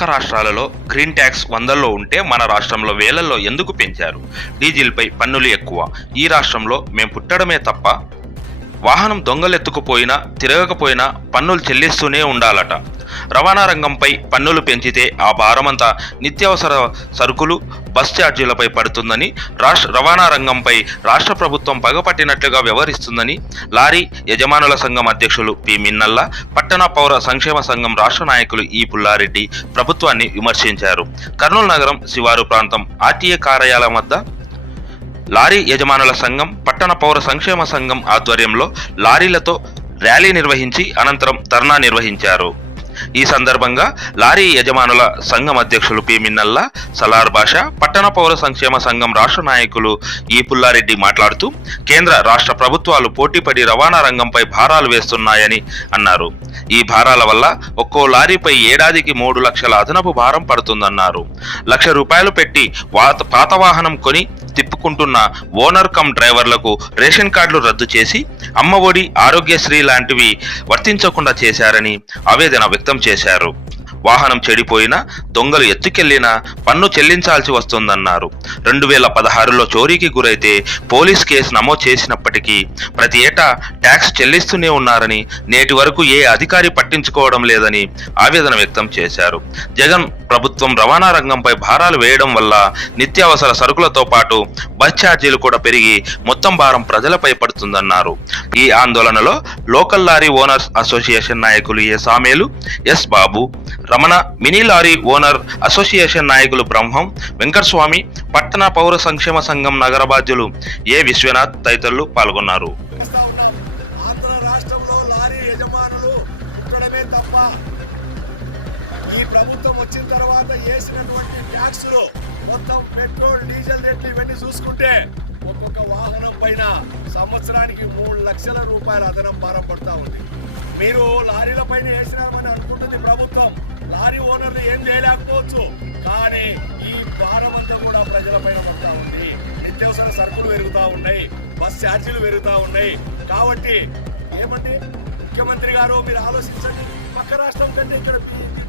పక్క రాష్ట్రాలలో green tax వందల్లో ఉంటే మన రాష్ట్రంలో వేలల్లో ఎందుకు పెంచారు? డీజిల్పై పన్నులు ఎక్కువ. ఈ రాష్ట్రంలో మేము పుట్టడమే తప్ప వాహనం దొంగలెత్తుకుపోయినా తిరగకపోయినా పన్నులు చెల్లిస్తూనే ఉండాలట. రవాణా రంగంపై పన్నులు పెంచితే ఆ భారమంతా నిత్యావసర సరుకులు బస్ ఛార్జీలపై పడుతుందని రాష్ట్ర రవాణా రంగంపై రాష్ట్ర ప్రభుత్వం పగపట్టినట్లుగా వ్యవహరిస్తుందని లారీ యజమానుల సంఘం అధ్యక్షులు పి. మిన్నల్లా పట్టణ పౌర సంక్షేమ సంఘం రాష్ట్ర నాయకులు ఈ పుల్లారెడ్డి ప్రభుత్వాన్ని విమర్శించారు. కర్నూలు నగరం శివారు ప్రాంతం ఆర్టీఏ కార్యాలయం వద్ద లారీ యజమానుల సంఘం పట్టణ పౌర సంక్షేమ సంఘం ఆధ్వర్యంలో లారీలతో ర్యాలీ నిర్వహించి అనంతరం ధర్నా నిర్వహించారు. ఈ సందర్భంగా లారీ యజమానుల సంఘం అధ్యక్షులు పి మిన్నల్లా సలార్ భాష పట్టణ పౌర సంక్షేమ సంఘం రాష్ట్ర నాయకులు ఈ పుల్లారెడ్డి మాట్లాడుతూ కేంద్ర రాష్ట్ర ప్రభుత్వాలు పోటీపడి రవాణా రంగంపై భారాలు వేస్తున్నాయని అన్నారు. ఈ భారాల వల్ల ఒక్కో లారీపై ఏడాదికి మూడు లక్షల అదనపు భారం పడుతుందన్నారు. లక్ష రూపాయలు పెట్టి వాత పాత వాహనం కొని తిప్పుకుంటున్న ఓనర్ కమ్ డ్రైవర్లకు రేషన్ కార్డులు రద్దు చేసి అమ్మఒడి ఆరోగ్యశ్రీ లాంటివి వర్తించకుండా చేశారని ఆవేదన వ్యక్తం చేశారు. వాహనం చెడిపోయినా దొంగలు ఎత్తుకెళ్ళినా పన్ను చెల్లించాల్సి వస్తుందన్నారు. రెండు వేల పదహారులో చోరీకి గురైతే పోలీస్ కేసు నమోదు చేసినప్పటికీ ప్రతి ఏటా ట్యాక్స్ చెల్లిస్తూనే ఉన్నారని నేటి వరకు ఏ అధికారి పట్టించుకోవడం లేదని ఆవేదన వ్యక్తం చేశారు. జగన్ ప్రభుత్వం రవాణా రంగంపై భారాలు వేయడం వల్ల నిత్యావసర సరుకులతో పాటు బస్ ఛార్జీలు కూడా పెరిగి మొత్తం భారం ప్రజలపై పడుతుందన్నారు. ఈ ఆందోళనలో లోకల్ లారీ ఓనర్స్ అసోసియేషన్ నాయకులు A Samelu S Babu Ramana mini lorry owner association నాయకులు బ్రహ్మం వెంకటస్వామి పట్టణ పౌర సంక్షేమ సంఘం నగర బాధ్యులు ఏ విశ్వనాథ్ తదితరులు పాల్గొన్నారు. ఈ ప్రభుత్వం వచ్చిన తర్వాత వేసినటువంటి ట్యాక్సులు మొత్తం పెట్రోల్ డీజిల్ రేట్లు ఇవన్నీ చూసుకుంటే ఒక్కొక్క వాహనం పైన సంవత్సరానికి మూడు లక్షల రూపాయల అదనం భారం పడతా ఉంది. మీరు లారీల పైన వేసినామని అనుకుంటుంది ప్రభుత్వం. లారీ ఓనర్లు ఏం చేయలేకపోవచ్చు. కానీ ఈ భారం అంతా కూడా ప్రజల పైన పడతా ఉంది. నిత్యావసర సరుకులు పెరుగుతూ ఉన్నాయి. బస్ ఛార్జీలు పెరుగుతూ ఉన్నాయి. కాబట్టి ఏమండి? ముఖ్యమంత్రి గారు మీరు ఆలోచించండి. పక్క రాష్ట్రం కంటే ఇక్కడ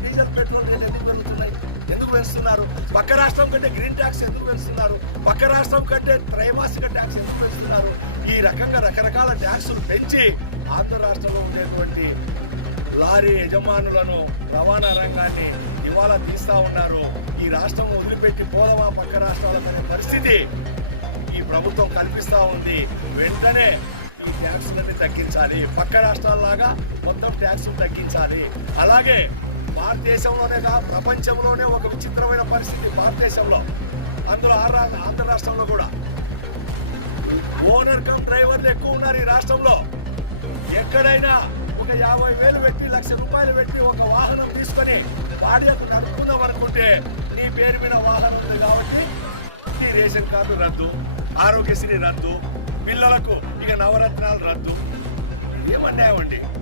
డీజిల్ పెట్రోల్ రేట్లు ఎందుకు పెరుగుతున్నాయి? ఎందుకు పెంచుతున్నారు? పక్క రాష్ట్రం కంటే గ్రీన్ ట్యాక్స్ ఎందుకు పెంచుతున్నారు? పక్క రాష్ట్రం కంటే త్రైమాసిక ట్యాక్స్ ఎందుకు పెంచుతున్నారు? ఈ రకంగా రకరకాల ట్యాక్సులు పెంచి ఆంధ్ర రాష్ట్రంలో ఉండేటువంటి లారీ యజమానులను రవాణా రంగాన్ని ఇవాళ తీస్తా ఉన్నారు. ఈ రాష్ట్రం వదిలిపెట్టి పోదమా పక్క రాష్ట్రాలనే పరిస్థితి ఈ ప్రభుత్వం కల్పిస్తూ ఉంది. వెంటనే ఈ ట్యాక్సులన్నీ తగ్గించాలి. పక్క రాష్ట్రాల్లాగా మొత్తం ట్యాక్సులు తగ్గించాలి. అలాగే భారతదేశంలోనే కాదు ప్రపంచంలోనే ఒక విచిత్రమైన పరిస్థితి భారతదేశంలో. అందులో ఆ రా- ఆంధ్ర రాష్ట్రంలో కూడా. ఓనర్ కమ్ డ్రైవర్లు ఎక్కువ ఉన్నారు ఈ రాష్ట్రంలో. ఎక్కడైనా ఒక యాభై వేలు పెట్టి లక్ష రూపాయలు పెట్టి ఒక వాహనం తీసుకొని వాడియకు నడుపుకుందాం అనుకుంటే నీ పేరు మీద వాహనం ఉంది కాబట్టి నీ రేషన్ కార్డు రద్దు ఆరోగ్యశ్రీ రద్దు పిల్లలకు ఇక నవరత్నాలు రద్దు. ఏమన్నాయండి ఆ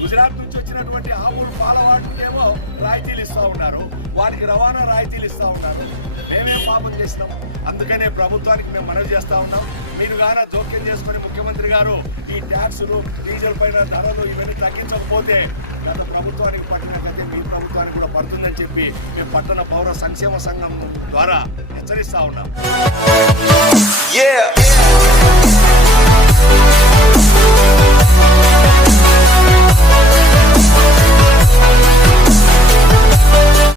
గుజరాత్ నుంచి వచ్చినటువంటి ఆవులు పాల వాటికేమో రాయితీలు ఇస్తూ ఉన్నారు. వారికి రవాణా రాయితీలు ఇస్తూ ఉన్నారు. మేమేం పాపం చేసినాం. అందుకనే ప్రభుత్వానికి మేము మనవి చేస్తూ ఉన్నాం. మీరు గాన జోక్యం చేసుకుని ముఖ్యమంత్రి గారు ఈ ట్యాక్సులు డీజిల్ పైన ధరలు ఇవన్నీ తగ్గించకపోతే గత ప్రభుత్వానికి పట్టినట్లయితే మీ ప్రభుత్వానికి కూడా పడుతుందని చెప్పి మేము పట్టణ పౌర సంక్షేమ సంఘం ద్వారా హెచ్చరిస్తా ఉన్నాం.